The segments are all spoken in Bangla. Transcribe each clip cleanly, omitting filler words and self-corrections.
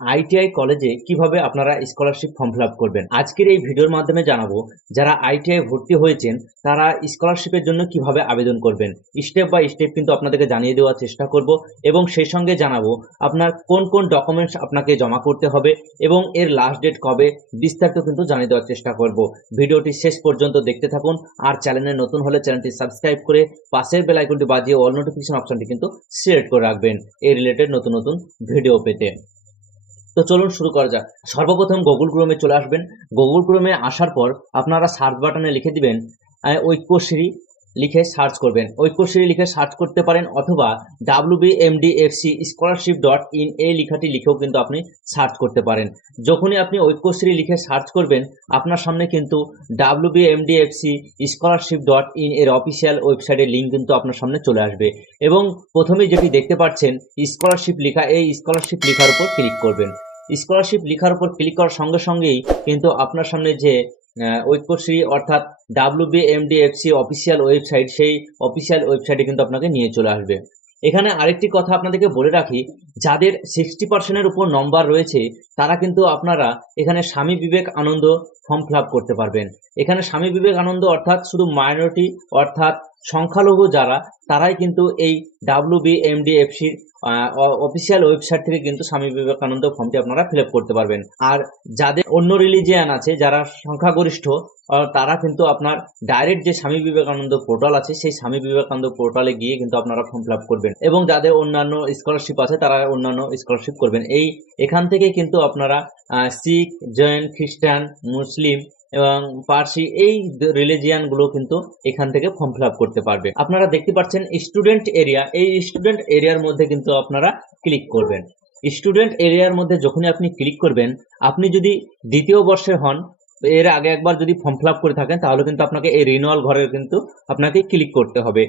আইটিআই কলেজে কিভাবে আপনারা স্কলারশিপ ফর্ম ফিল আপ করবেন আজকের এই ভিডিওর মাধ্যমে জানাবো। যারা আইটিআই ভর্তি হয়েছেন তারা স্কলারশিপের জন্য কিভাবে আবেদন করবেন স্টেপ বাই স্টেপ কিন্তু আপনাদেরকে জানিয়ে দেওয়ার চেষ্টা করব এবং সেই সঙ্গে জানাবো আপনার কোন কোন ডকুমেন্টস আপনাকে জমা করতে হবে এবং এর লাস্ট ডেট কবে বিস্তারিত কিন্তু জানিয়ে দেওয়ার চেষ্টা করব। ভিডিওটি শেষ পর্যন্ত দেখতে থাকুন আর চ্যানেলে নতুন হলে চ্যানেলটি সাবস্ক্রাইব করে পাশের বেল আইকনটি বাজিয়ে অল নোটিফিকেশন অপশনটি কিন্তু সিলেক্ট করে রাখবেন এই রিলেটেড নতুন নতুন ভিডিও পেতে। তো চলুন শুরু করা যাক। সর্বপ্রথম গুগল ক্রোমে চলে আসবেন। গুগল ক্রোমে আসার পর আপনারা সার্চ বাটনে লিখে দিবেন ঐক্যশ্রী, লিখে সার্চ করবেন। ঐক্যশ্রী লিখে সার্চ করতে পারেন অথবা WBMDFC স্কলারশিপ ডট ইন এই লেখাটি লিখেও কিন্তু আপনি সার্চ করতে পারেন। যখনই আপনি ঐক্যশ্রী লিখে সার্চ করবেন আপনার সামনে কিন্তু WBMDFC স্কলারশিপ ডট ইন এর অফিসিয়াল ওয়েবসাইটের লিঙ্ক কিন্তু আপনার সামনে চলে আসবে এবং প্রথমে যেটি দেখতে পাচ্ছেন স্কলারশিপ লেখা, এই স্কলারশিপ লেখার উপর ক্লিক করবেন। স্কলারশিপ লেখার উপর ক্লিক করার সঙ্গে সঙ্গেই কিন্তু আপনার সামনে যে ঐক্যশ্রী অর্থাৎ WBMDFC অফিসিয়াল ওয়েবসাইট, সেই অফিসিয়াল ওয়েবসাইটে কিন্তু আপনাকে নিয়ে চলে আসবে। এখানে আরেকটি কথা আপনাদেরকে বলে রাখি, যাদের 60% উপর নম্বর রয়েছে তারা কিন্তু আপনারা এখানে Swami Vivekananda form fill up করতে পারবেন। এখানে স্বামী বিবেকানন্দ অর্থাৎ শুধু মাইনরিটি অর্থাৎ সংখ্যালঘু যারা, তারাই কিন্তু এই WBMDFCর অফিসিয়াল ওয়েবসাইট থেকে কিন্তু স্বামী বিবেকানন্দ ফর্মটি আপনারা ফিল আপ করতে পারবেন। আর যাদের অন্য রিলিজিয়ান আছে, যারা সংখ্যাগরিষ্ঠ, তারা কিন্তু আপনার ডাইরেক্ট যে স্বামী বিবেকানন্দ পোর্টাল আছে সেই স্বামী বিবেকানন্দ পোর্টালে গিয়ে কিন্তু আপনারা ফর্ম ফিল আপ করবেন এবং যাদের অন্যান্য স্কলারশিপ আছে তারা অন্যান্য স্কলারশিপ করবেন। এখান থেকে কিন্তু আপনারা শিখ, জৈন, খ্রিস্টান, মুসলিম এবং পার্সি এই রিলিজিয়ান গুলো কিন্তু এখান থেকে ফর্ম ফিল আপ করতে পারবে। আপনারা দেখতে পাচ্ছেন স্টুডেন্ট এরিয়া, এই স্টুডেন্ট এরিয়ার মধ্যে কিন্তু আপনারা ক্লিক করবেন। স্টুডেন্ট এরিয়ার মধ্যে যখনই আপনি ক্লিক করবেন, আপনি যদি দ্বিতীয় বর্ষের হন, এর আগে একবার যদি ফর্ম ফিল আপ করে থাকেন তাহলে কিন্তু আপনাকে এই রিনিউয়াল ঘরে কিন্তু আপনাকে ক্লিক করতে হবে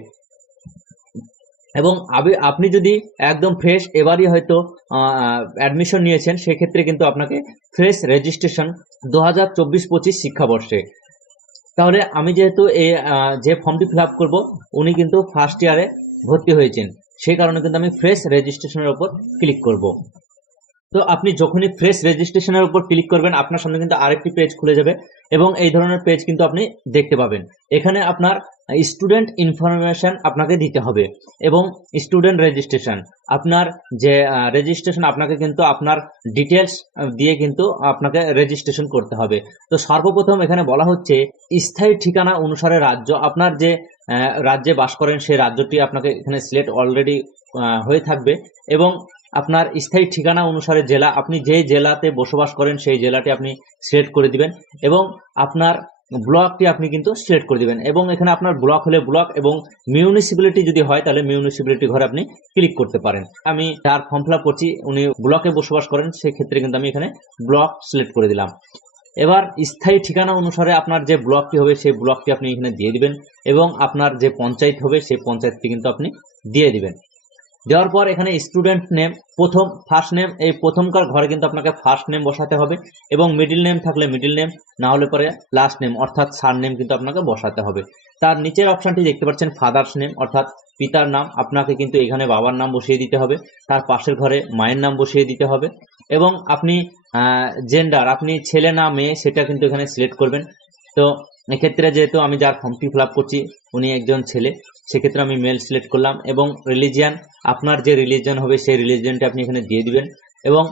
এবং আপনি যদি একদম ফ্রেশ এবারই হয়তো অ্যাডমিশন নিয়েছেন সেক্ষেত্রে কিন্তু আপনাকে ফ্রেশ রেজিস্ট্রেশন 2024-25 শিক্ষাবর্ষে। তাহলে আমি যেহেতু এই যে ফর্মটি ফিল আপ করবো উনি কিন্তু ফার্স্ট ইয়ারে ভর্তি হয়েছেন, সেই কারণে কিন্তু আমি ফ্রেশ রেজিস্ট্রেশনের উপর ক্লিক করব। তো আপনি যখনই ফ্রেশ রেজিস্ট্রেশনের উপর ক্লিক করবেন আপনার সামনে কিন্তু আরেকটি পেজ খুলে যাবে এবং এই ধরনের পেজ কিন্তু আপনি দেখতে পাবেন। এখানে আপনার স্টুডেন্ট ইনফরমেশন আপনাকে দিতে হবে এবং স্টুডেন্ট রেজিস্ট্রেশন, আপনার যে রেজিস্ট্রেশন আপনাকে কিন্তু আপনার ডিটেলস দিয়ে কিন্তু আপনাকে রেজিস্ট্রেশন করতে হবে। তো সর্বপ্রথম এখানে বলা হচ্ছে স্থায়ী ঠিকানা অনুসারে রাজ্য, আপনার যে রাজ্যে বাস করেন সেই রাজ্যটি আপনাকে এখানে সিলেক্ট অলরেডি হয়ে থাকবে এবং আপনার স্থায়ী ঠিকানা অনুসারে জেলা, আপনি যে জেলাতে বসবাস করেন সেই জেলাটি আপনি সিলেক্ট করে দিবেন এবং আপনার ব্লকটি আপনি কিন্তু সিলেক্ট করে দিবেন এবং এখানে আপনার ব্লক হলে ব্লক এবং মিউনিসিপ্যালিটি যদি হয় তাহলে মিউনিসিপ্যালিটি ঘরে আপনি ক্লিক করতে পারেন। আমি যার ফর্ম ফিল আপ করছি উনি ব্লকে বসবাস করেন, সেক্ষেত্রে কিন্তু আমি এখানে ব্লক সিলেক্ট করে দিলাম। এবার স্থায়ী ঠিকানা অনুসারে আপনার যে ব্লকটি হবে সেই ব্লকটি আপনি এখানে দিয়ে দিবেন এবং আপনার যে পঞ্চায়েত হবে সেই পঞ্চায়েতটি কিন্তু আপনি দিয়ে দিবেন। দেওয়ার পর এখানে স্টুডেন্ট নেম, প্রথম ফার্স্ট নেম, এই প্রথমকার ঘরে কিন্তু আপনাকে ফার্স্ট নেম বসাতে হবে এবং মিডিল নেম থাকলে মিডিল নেম, না হলে পরে লাস্ট নেম অর্থাৎ সার নেম কিন্তু আপনাকে বসাতে হবে। তার নিচের অপশনটি দেখতে পাচ্ছেন ফাদার্স নেম অর্থাৎ পিতার নাম, আপনাকে কিন্তু এখানে বাবার নাম বসিয়ে দিতে হবে। তার পাশের ঘরে মায়ের নাম বসিয়ে দিতে হবে এবং আপনি জেন্ডার, আপনি ছেলে না মেয়ে সেটা কিন্তু এখানে সিলেক্ট করবেন। তো এক্ষেত্রে যেহেতু আমি যার ফর্মটি ফিল আপ করছি উনি একজন ছেলে, সেক্ষেত্রে আমি মেল সিলেক্ট করলাম এবং রিলিজিয়ান, আপনার যে রিলিজিয়ন হবে সেই রিলিজিয়নটা আপনি এখানে দিয়ে দিবেন এবং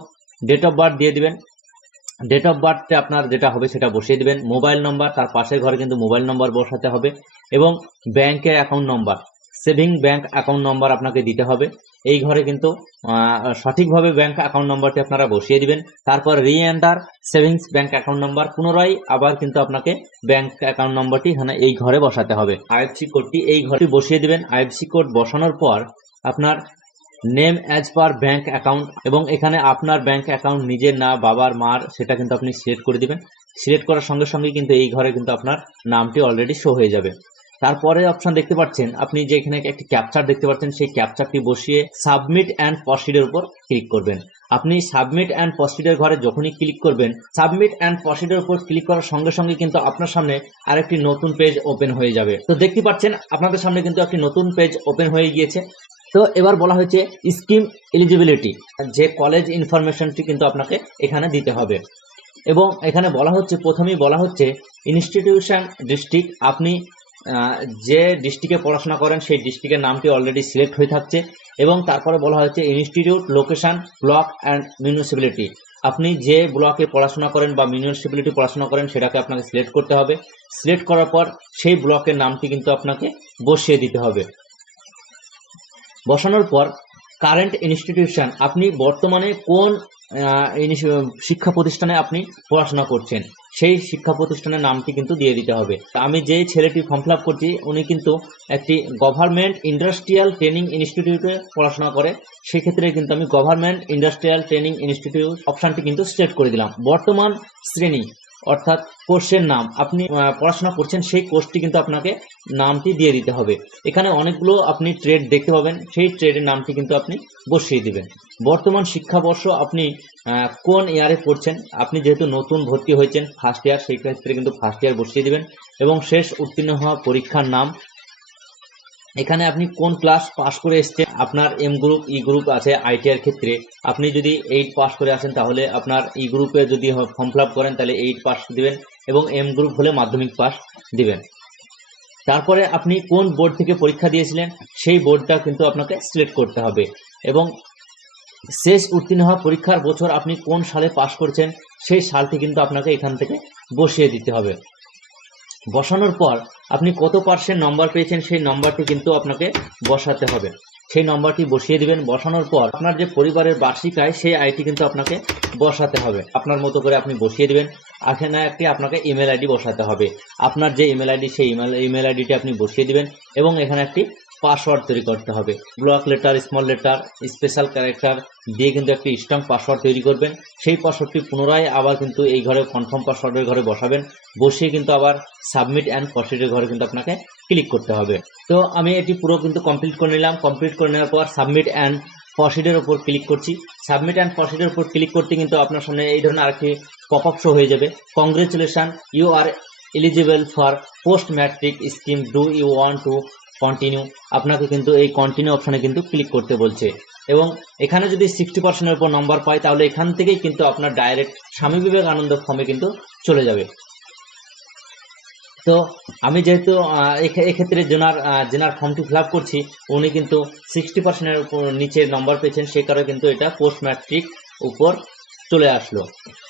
ডেট অফ বার্থ দিয়ে দিবেন। ডেট অফ বার্থটা আপনার যেটা হবে সেটা বসিয়ে দিবেন। মোবাইল নম্বর, তার পাশের ঘরে কিন্তু মোবাইল নম্বর বসাতে হবে এবং ব্যাংকের account number, saving bank account number আপনাকে দিতে হবে। এই ঘরে কিন্তু সঠিকভাবে ব্যাংক অ্যাকাউন্ট নম্বরটি আপনারা বসিয়ে দিবেন। তারপর রি enter savings bank account number, পুনরায় আবার কিন্তু আপনাকে ব্যাংক অ্যাকাউন্ট নম্বরটি এখানে এই ঘরে বসাতে হবে। আইএফসি কোডটি এই ঘরে বসিয়ে দিবেন। আইএফসি কোড বসানোর পর আপনার name as per bank account এবং এখানে আপনার ব্যাংক অ্যাকাউন্ট নিজের না বাবার মার সেটা কিন্তু আপনি সিলেক্ট করে দিবেন। সিলেক্ট করার সঙ্গে সঙ্গে কিন্তু এই ঘরে কিন্তু আপনার নামটি অলরেডি শো হয়ে যাবে। তারপরে অপশন দেখতে পাচ্ছেন আপনি যে এখানে একটি ক্যাপচার দেখতে পাচ্ছেন, সেই ক্যাপচারটি বসিয়ে সাবমিট অ্যান্ড প্রসিডের উপর ক্লিক করবেন। আপনি সাবমিট অ্যান্ড প্রসিডের ঘরে যখনই ক্লিক করবেন, সাবমিট অ্যান্ড প্রসিডের উপর ক্লিক করার সঙ্গে সঙ্গে কিন্তু আপনার সামনে আরেকটি নতুন পেজ ওপেন হয়ে যাবে। তো দেখতে পাচ্ছেন আপনাদের সামনে কিন্তু একটি নতুন পেজ ওপেন হয়ে গিয়েছে। তো এবার বলা হয়েছে স্কিম এলিজিবিলিটি, যে কলেজ ইনফরমেশনটি কিন্তু আপনাকে এখানে দিতে হবে। এবং এখানে বলা হচ্ছে, প্রথমেই বলা হচ্ছে ইনস্টিটিউশন ডিস্ট্রিক্ট, আপনি যে ডিস্ট্রিক্টে পড়াশোনা করেন সেই ডিস্ট্রিক্টের নামটি অলরেডি সিলেক্ট হয়ে থাকছে। এবং তারপরে বলা হচ্ছে institute location block and municipality, আপনি যে ব্লকে পড়াশোনা করেন বা মিউনিসিপ্যালিটি পড়াশোনা করেন সেটাকে আপনাকে সিলেক্ট করতে হবে। সিলেক্ট করার পর সেই ব্লকের নামটি কিন্তু আপনাকে বসিয়ে দিতে হবে। বসানোর পর কারেন্ট ইনস্টিটিউশন, আপনি বর্তমানে কোন শিক্ষা প্রতিষ্ঠানে আপনি পড়াশোনা করছেন সেই শিক্ষা প্রতিষ্ঠানের নামটি কিন্তু দিয়ে দিতে হবে। আমি যে ছেলেটি ফর্ম ফিল আপ করছি উনি কিন্তু একটি গভর্নমেন্ট ইন্ডাস্ট্রিয়াল ট্রেনিং ইনস্টিটিউটে পড়াশোনা করে, সেক্ষেত্রে কিন্তু আমি গভর্নমেন্ট ইন্ডাস্ট্রিয়াল ট্রেনিং ইনস্টিটিউট অপশানটি কিন্তু সিলেক্ট করে দিলাম। বর্তমান শ্রেণী অর্থাৎ কোর্সের নাম, আপনি পড়াশোনা করছেন সেই কোর্সটি কিন্তু আপনাকে নামটি দিয়ে দিতে হবে। এখানে অনেকগুলো আপনি ট্রেড দেখতে পাবেন, সেই ট্রেডের নামটি কিন্তু আপনি বসিয়ে দিবেন। বর্তমান শিক্ষাবর্ষ আপনি কোন ইয়ারে পড়ছেন, আপনি যেহেতু নতুন ভর্তি হয়েছেন ফার্স্ট ইয়ার, সেই ক্ষেত্রে কিন্তু ফার্স্ট ইয়ার বসিয়ে দিবেন। এবং শেষ উত্তীর্ণ হওয়া পরীক্ষার নাম, এখানে আপনি কোন ক্লাস পাস করে এসেছেন, আপনার এম গ্রুপ ই গ্রুপ আছে আইটিআর ক্ষেত্রে, আপনি যদি 8 পাস করে আসেন তাহলে আপনার ই গ্রুপে যদি ফর্ম ফিল আপ করেন তাহলে 8 পাস দিবেন, এবং এম গ্রুপ হলে মাধ্যমিক পাস দিবেন। তারপরে আপনি কোন বোর্ড থেকে পরীক্ষা দিয়েছিলেন সেই বোর্ডটা কিন্তু আপনাকে সিলেক্ট করতে হবে। এবং শেষ উত্তীর্ণ হওয়া পরীক্ষার বছর আপনি কোন সালে পাস করছেন সেই সালটি কিন্তু আপনাকে এখান থেকে বসিয়ে দিতে হবে। বসানোর পর আপনি কত পার্সেন্ট নম্বর পেয়েছেন সেই নম্বরটি কিন্তু আপনাকে বসাতে হবে, সেই নম্বরটি বসিয়ে দিবেন। বসানোর পর আপনার যে পরিবারের বার্ষিক আয় সেই আয়টি কিন্তু আপনাকে বসাতে হবে, আপনার মতো করে আপনি বসিয়ে দিবেন। এখানে একটি আপনাকে ইমেল আইডি বসাতে হবে, আপনার যে ইমেল আইডি সেই ইমেল আইডিটি আপনি বসিয়ে দিবেন। এবং এখানে একটি পাসওয়ার্ড তৈরি করতে হবে, block letter, small letter, special character দিয়ে কিন্তু একটি স্ট্রং পাসওয়ার্ড তৈরি করবেন। সেই পাসওয়ার্ডটি পুনরায় আবার কিন্তু এই ঘরে কনফার্ম পাসওয়ার্ডের ঘরে বসাবেন, বসিয়ে কিন্তু আবার সাবমিট অ্যান্ড প্রসিডের ঘরে কিন্তু আপনাকে ক্লিক করতে হবে। তো আমি এটি পুরো কিন্তু কমপ্লিট করে নিলাম। কমপ্লিট করে নেওয়ার পর সাবমিট অ্যান্ড প্রসিডের উপর ক্লিক করছি। সাবমিট অ্যান্ড প্রসিডের উপর ক্লিক করতে কিন্তু আপনার সামনে এই ধরনের আরেকটি পপ আপ শো হয়ে যাবে, congratulation you are eligible for post matric scheme, do you want to continue, আপনাকে কিন্তু এই কন্টিনিউ অপশানে কিন্তু ক্লিক করতে বলছে। এবং এখানে যদি 60%-এর উপর নম্বর পায় তাহলে এখান থেকেই কিন্তু আপনার ডাইরেক্ট স্বামী বিবেকানন্দ ফর্মে কিন্তু চলে যাবে। তো আমি যেহেতু এক্ষেত্রে জেনার ফর্মটি ফিল আপ করছি, উনি কিন্তু 60%-এর উপর নিচে নম্বর পেয়েছেন, সেই কারণে কিন্তু এটা পোস্ট ম্যাট্রিক উপর চলে আসলো।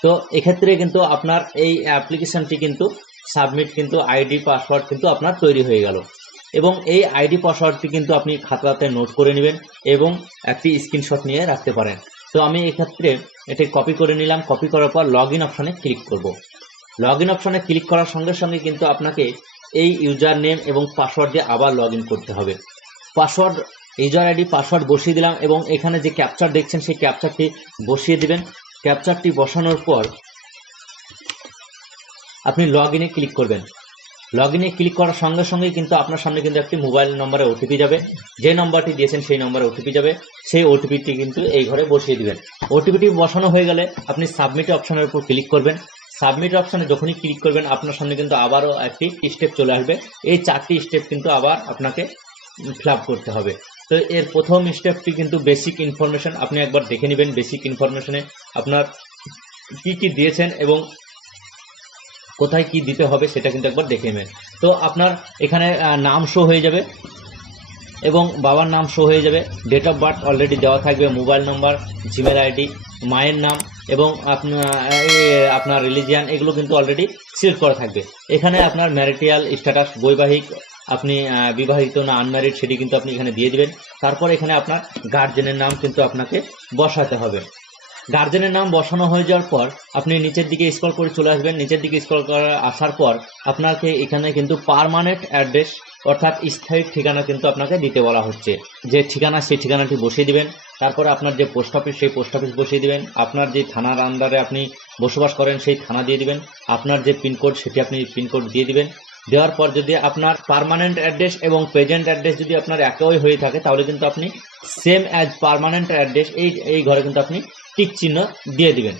তো এক্ষেত্রে কিন্তু আপনার এই অ্যাপ্লিকেশনটি কিন্তু সাবমিট কিন্তু আইডি পাসওয়ার্ড কিন্তু আপনার তৈরি হয়ে গেল। এবং এই আইডি পাসওয়ার্ডটি কিন্তু আপনি খাতাতে নোট করে নেবেন এবং একটি স্ক্রিনশট নিয়ে রাখতে পারেন। তো আমি এক্ষেত্রে এটি কপি করে নিলাম। কপি করার পর লগ ইন অপশানে ক্লিক করব। লগ ইন অপশানে ক্লিক করার সঙ্গে সঙ্গে কিন্তু আপনাকে এই ইউজার নেম এবং পাসওয়ার্ড দিয়ে আবার লগ ইন করতে হবে। পাসওয়ার্ড, ইউজার আইডি পাসওয়ার্ড বসিয়ে দিলাম এবং এখানে যে ক্যাপচার দেখছেন সেই ক্যাপচারটি বসিয়ে দিবেন। ক্যাপচারটি বসানোর পর আপনি লগ ইনে ক্লিক করবেন। লগ ইনে ক্লিক করার সঙ্গে সঙ্গেই কিন্তু আপনার সামনে কিন্তু একটি মোবাইল নম্বরে ওটিপি যাবে, যে নম্বরটি দিয়েছেন সেই নম্বরে ওটিপি যাবে, সেই ওটিপিটি কিন্তু এই ঘরে বসিয়ে দিবেন। ওটিপিটি বসানো হয়ে গেলে আপনি সাবমিট অপশনের উপর ক্লিক করবেন। সাবমিট অপশনে যখনই ক্লিক করবেন আপনার সামনে কিন্তু আবারও একটি স্টেপ চলে আসবে। এই 4টি স্টেপ কিন্তু আবার আপনাকে ফিল আপ করতে হবে। তো এর প্রথম স্টেপটি কিন্তু বেসিক ইনফরমেশন, আপনি একবার দেখে নেবেন বেসিক ইনফরমেশনে আপনার কি কি দিয়েছেন এবং কোথায় কি দিতে হবে সেটা কিন্তু একবার দেখে নেবেন। তো আপনার এখানে নাম শো হয়ে যাবে এবং বাবার নাম শো হয়ে যাবে, ডেট অফ বার্থ অলরেডি দেওয়া থাকবে, মোবাইল নাম্বার, জিমেল আইডি, মায়ের নাম এবং আপনার রিলিজিয়ান এগুলো কিন্তু অলরেডি সিলেক্ট করা থাকবে। এখানে আপনার ম্যারিটাল স্ট্যাটাস, বৈবাহিক, আপনি বিবাহিত না আনম্যারিড সেটি কিন্তু আপনি এখানে দিয়ে দিবেন। তারপর এখানে আপনার গার্জেনের নাম কিন্তু আপনাকে বসাতে হবে। গার্জেনের নাম বসানো হয়ে যাওয়ার পর আপনি নিচের দিকে স্ক্রল করে চলে আসবেন। নিচের দিকে স্ক্রল করে আসার পর আপনাকে এখানে কিন্তু পার্মানেন্ট অ্যাড্রেস অর্থাৎ স্থায়ী ঠিকানা কিন্তু আপনাকে দিতে বলা হচ্ছে। যে ঠিকানা সেই ঠিকানাটি বসিয়ে দিবেন। তারপরে আপনার যে পোস্ট অফিস সেই পোস্ট অফিস বসিয়ে দিবেন। আপনার যে থানার আন্ডারে আপনি বসবাস করেন সেই থানা দিয়ে দিবেন। আপনার যে পিনকোড সেটি আপনি পিনকোড দিয়ে দিবেন। দেওয়ার পর যদি আপনার পার্মানেন্ট অ্যাড্রেস এবং প্রেজেন্ট অ্যাড্রেস যদি আপনার একই হয়ে থাকে তাহলে কিন্তু আপনি সেম অ্যাজ পার্মানেন্ট অ্যাড্রেস এই ঘরে কিন্তু আপনি টিক চিহ্ন দিয়ে দিবেন।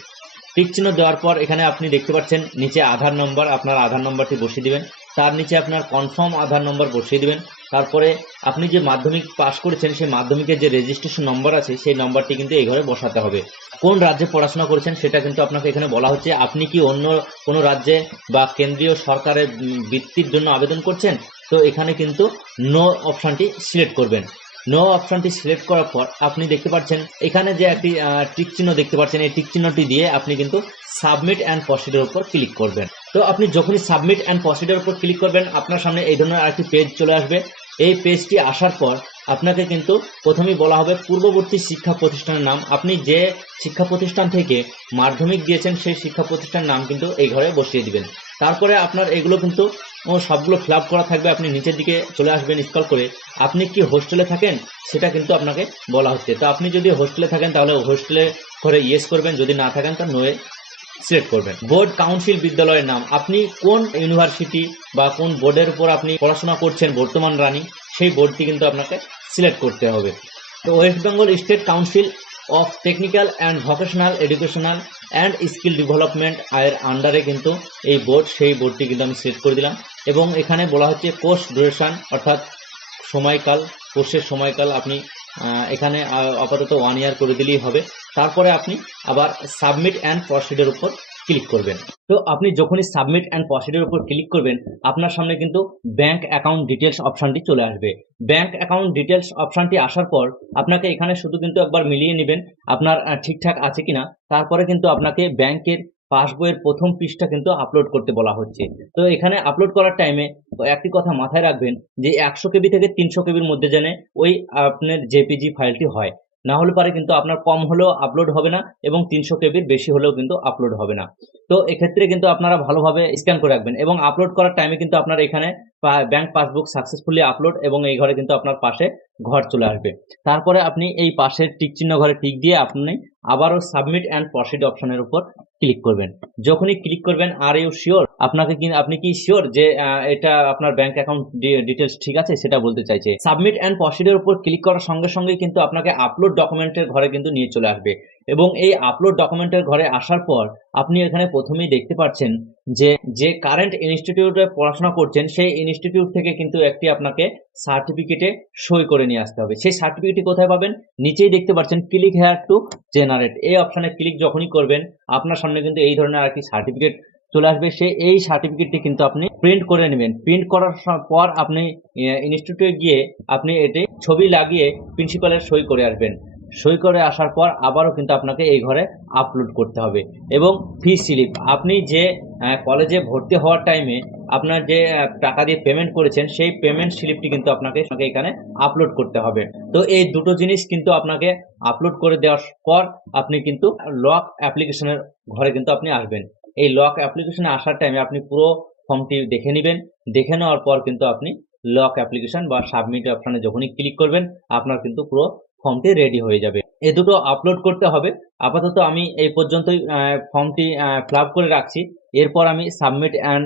টিক চিহ্ন দেওয়ার পর এখানে আপনি দেখতে পাচ্ছেন নিচে আধার নম্বর, আপনার আধার নম্বরটি বসিয়ে দিবেন। তার নিচে আপনার কনফার্ম আধার নম্বর বসিয়ে দেবেন। তারপরে আপনি যে মাধ্যমিক পাশ করেছেন সেই মাধ্যমিকের যে রেজিস্ট্রেশন নম্বর আছে সেই নম্বরটি কিন্তু এই ঘরে বসাতে হবে। কোন রাজ্যে পড়াশোনা করেছেন সেটা কিন্তু আপনাকে এখানে বলা হচ্ছে। আপনি কি অন্য কোনো রাজ্যে বা কেন্দ্রীয় সরকারের বৃত্তির জন্য আবেদন করছেন, তো এখানে কিন্তু নো অপশানটি সিলেক্ট করবেন। নো অপশানটি সিলেক্ট করার পর আপনি দেখতে পাচ্ছেন এখানে যে একটি টিক চিহ্ন দেখতে পাচ্ছেন, এই টিক চিহ্নটি দিয়ে আপনি কিন্তু সাবমিট অ্যান্ড প্রসিডের উপর ক্লিক করবেন। তো আপনি যখনই সাবমিট অ্যান্ড প্রসিডের উপর ক্লিক করবেন আপনার সামনে এই ধরনের আরেকটি পেজ চলে আসবে। এই পেজটি আসার পর আপনাকে কিন্তু প্রথমেই বলা হবে পূর্ববর্তী শিক্ষা প্রতিষ্ঠানের নাম। আপনি যে শিক্ষা প্রতিষ্ঠান থেকে মাধ্যমিক দিয়েছেন সেই শিক্ষা প্রতিষ্ঠানের নাম কিন্তু এই ঘরে বসিয়ে দিবেন। তারপরে আপনার এগুলো কিন্তু সবগুলো ফিল আপ করা থাকবে। আপনি নিচের দিকে চলে আসবেন স্ক্রল করে। আপনি কি হোস্টেলে থাকেন সেটা কিন্তু আপনাকে বলা হচ্ছে। তো আপনি যদি হোস্টেলে থাকেন তাহলে হোস্টেলে ঘরে ইয়েস করবেন, যদি না থাকেন তাহলে নোয়ে সিলেক্ট করবেন। বোর্ড কাউন্সিল বিদ্যালয়ের নাম, আপনি কোন ইউনিভার্সিটি বা কোন বোর্ডের উপর আপনি পড়াশোনা করছেন বর্তমান রানিং সেই বোর্ডটি কিন্তু আপনাকে সিলেক্ট করতে হবে। তো West Bengal state council of technical and vocational educational and skill development এর আন্ডারে কিন্তু এই বোর্ড, সেই বোর্ডটি কিন্তু আমি সিলেক্ট করে দিলাম। এবং এখানে বলা হচ্ছে কোর্স ডিউরেশন অর্থাৎ সময়কাল, কোর্সের সময়কাল আপনি এখানে আপাতত 1 ইয়ার করে দিলেই হবে। তারপরে আপনি আবার সাবমিট অ্যান্ড প্রসিডের উপর ক্লিক করবেন। তো আপনি যখনই সাবমিট অ্যান্ড প্রসিডের উপর ক্লিক করবেন আপনার সামনে কিন্তু ব্যাংক অ্যাকাউন্ট ডিটেলস অপশানটি চলে আসবে। ব্যাংক অ্যাকাউন্ট ডিটেলস অপশানটি আসার পর আপনাকে এখানে শুধু কিন্তু একবার মিলিয়ে নেবেন আপনার ঠিকঠাক আছে কিনা। তারপরে কিন্তু আপনাকে ব্যাংকের পাসবইয়ের প্রথম পৃষ্ঠা কিন্তু আপলোড করতে বলা হচ্ছে। তো এখানে আপলোড করার টাইমে একটি কথা মাথায় রাখবেন যে 100 কেবি থেকে 300 কেবির মধ্যে যেন ওই আপনার জেপিজি ফাইলটি হয়, না হলে পারে কিন্তু আপনার কম হলেও আপলোড হবে না এবং 300 কেবির বেশি হলেও কিন্তু আপলোড হবে না। তো এক্ষেত্রে কিন্তু আপনারা ভালোভাবে স্ক্যান করে রাখবেন এবং আপলোড করার টাইমে কিন্তু আপনার এখানে ব্যাংক পাসবুক সাকসেসফুলি আপলোড এবং এই ঘরে কিন্তু আপনার পাশে ঘর চলে আসবে। তারপরে আপনি এই পাশের টিক চিহ্ন ঘরে টিক দিয়ে আপনি আবারও সাবমিট অ্যান্ড প্রসিড অপশনের উপর ক্লিক করবেন। যখনই ক্লিক করবেন আর ইউ শিওর, আপনি কি শিওর যে এটা আপনার ব্যাংক অ্যাকাউন্ট ডিটেলস ঠিক আছে সেটা বলতে চাইছে। সাবমিট অ্যান্ড প্রসিডের উপর ক্লিক করার সঙ্গে সঙ্গে কিন্তু আপনাকে আপলোড ডকুমেন্টের ঘরে কিন্তু নিয়ে চলে আসবে এবং এই আপলোড ডকুমেন্টের ঘরে আসার পর আপনি এখানে প্রথমেই দেখতে পাচ্ছেন যে কারেন্ট ইনস্টিটিউটে পড়াশোনা করছেন সেই ইনস্টিটিউট থেকে কিন্তু একটি আপনাকে সার্টিফিকেটে সই করে নিয়ে আসতে হবে। সেই সার্টিফিকেটটি কোথায় পাবেন? নিচেই দেখতে পাচ্ছেন ক্লিক হেয়ার টু জেনারেট, এই অপশানে ক্লিক যখনই করবেন আপনার সামনে কিন্তু এই ধরনের আরেকটি সার্টিফিকেট চলে আসবে। এই সার্টিফিকেটটি কিন্তু আপনি প্রিন্ট করে নেবেন। প্রিন্ট করার পর আপনি ইনস্টিটিউটে গিয়ে আপনি এটি ছবি লাগিয়ে প্রিন্সিপালের সই করে আসবেন। সই করে আসার পর আবারও কিন্তু আপনাকে এই ঘরে আপলোড করতে হবে এবং ফি স্লিপ, আপনি যে কলেজে ভর্তি হওয়ার টাইমে আপনার যে টাকা দিয়ে পেমেন্ট করেছেন সেই পেমেন্ট স্লিপটি কিন্তু আপনাকে এখানে আপলোড করতে হবে। তো এই দুটো জিনিস কিন্তু আপনাকে আপলোড করে দেওয়ার পর আপনি কিন্তু লক অ্যাপ্লিকেশনের ঘরে কিন্তু আপনি আসবেন। এই লক অ্যাপ্লিকেশনে আসার টাইমে আপনি পুরো ফর্মটি দেখে নেবেন। দেখে নেওয়ার পর কিন্তু আপনি লক অ্যাপ্লিকেশন বা সাবমিট অপশানে যখনই ক্লিক করবেন আপনার কিন্তু পুরো ফর্মটি রেডি হয়ে যাবে। এ দুটো আপলোড করতে হবে। আপাতত আমি এই পর্যন্তই ফর্মটি ফিল আপ করে রাখছি। এরপর আমি সাবমিট অ্যান্ড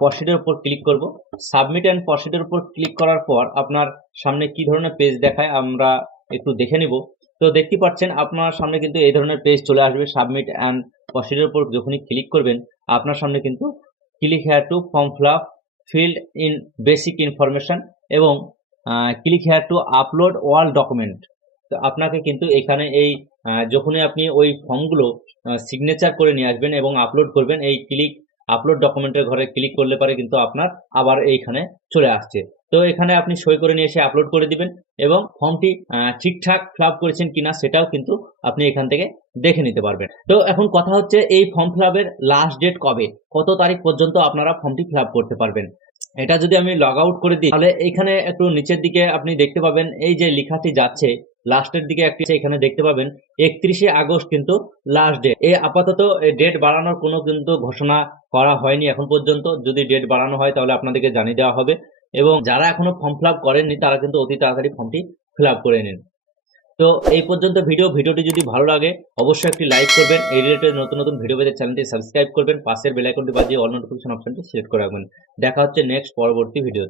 প্রসিডের উপর ক্লিক করব। সাবমিট অ্যান্ড প্রসিডের উপর ক্লিক করার পর আপনার সামনে কি ধরনের পেজ দেখায় আমরা একটু দেখে নিব। তো দেখতে পাচ্ছেন আপনার সামনে কিন্তু এই ধরনের পেজ চলে আসবে। সাবমিট অ্যান্ড প্রসিডের উপর যখনই ক্লিক করবেন আপনার সামনে কিন্তু click here to form fill up field in basic information এবং click here to upload all document. তো আপনাকে কিন্তু এখানে এই যখনই আপনি ওই ফর্মগুলো সিগনেচার করে নিয়ে আসবেন এবং আপলোড করবেন, এই ক্লিক আপলোড ডকুমেন্টের ঘরে ক্লিক করলে পারে কিন্তু আপনার আবার এইখানে চলে আসছে। তো এখানে আপনি সই করে নিয়ে এসে আপলোড করে দিবেন এবং ফর্মটি ঠিকঠাক ফিল আপ করেছেন কিনা সেটাও কিন্তু আপনি এখান থেকে দেখে নিতে পারবেন। তো এখন কথা হচ্ছে এই ফর্ম ফিল আপের লাস্ট ডেট কবে, কত তারিখ পর্যন্ত আপনারা ফর্মটি ফিল আপ করতে পারবেন। এটা যদি আমি লগ আউট করে দিই তাহলে এখানে একটু নিচের দিকে আপনি দেখতে পাবেন এই যে লেখাটি যাচ্ছে লাস্টের দিকে একটি এখানে দেখতে পাবেন 31শে আগস্ট কিন্তু লাস্ট ডেট। এই আপাতত ডেট বাড়ানোর কোনো কিন্তু ঘোষণা করা হয়নি এখন পর্যন্ত। যদি ডেট বাড়ানো হয় তাহলে আপনাদেরকে জানিয়ে দেওয়া হবে এবং যারা এখনো ফর্ম ফিল আপ করেননি তারা কিন্তু অতি তাড়াতাড়ি ফর্মটি ফিল আপ করে নিন। তো এই পর্যন্ত ভিডিওটি যদি ভালো লাগে অবশ্যই একটি লাইক করবেন। এই রিলেটেড নতুন নতুন ভিডিও পেতে চ্যানেলটি সাবস্ক্রাইব করবেন, পাশের বেল আইকনটি বাজিয়ে অল নোটিফিকেশন অপশনটি সিলেক্ট করে রাখবেন। দেখা হচ্ছে নেক্সট পরবর্তী ভিডিও।